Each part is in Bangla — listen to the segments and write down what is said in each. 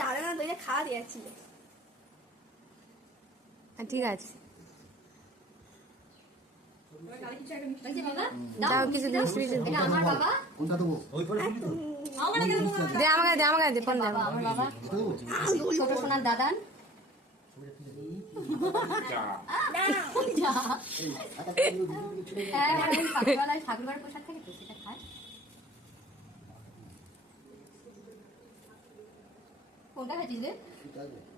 দাদা না দইটা খাওয়া দিয়েছিল। ঠিক আছে, দাও কিছু দিন আমার বাবা আমাকে ফোন দাও। আমার বাবা ছোট সোনার দাদান ঠাকুরবার পোশাক থাকে তো সেটা খায়। কোনটা খাচ্ছিস রে?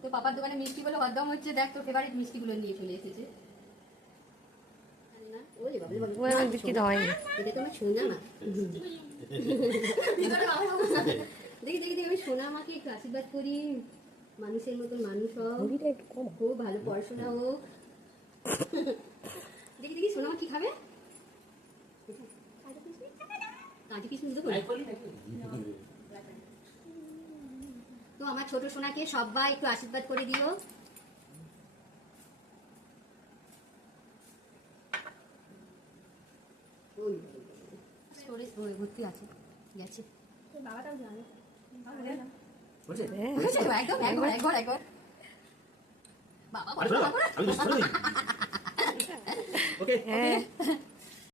তো পাপার দোকানে মিষ্টি গুলো হরদম হচ্ছে, দেখ তোর ফেভারিট মিষ্টি গুলো নিয়ে চলে এসেছে। দেখি দেখি আমি সোনা আমাকে একটু আশীর্বাদ করি, মানুষের মতন মানুষ হোক, খুব ভালো পড়াশোনা হোক। দেখি দেখি সোনা কি খাবে? কাজু কিশমিশ দেবো। তো আমার ছোট সোনাকে সবাই একটু আশীর্বাদ করে দিও। স্টোরেজ ভর্তি আছে, গেছে বাবাটাও জানে। একদম একবার একবার একবার বাবা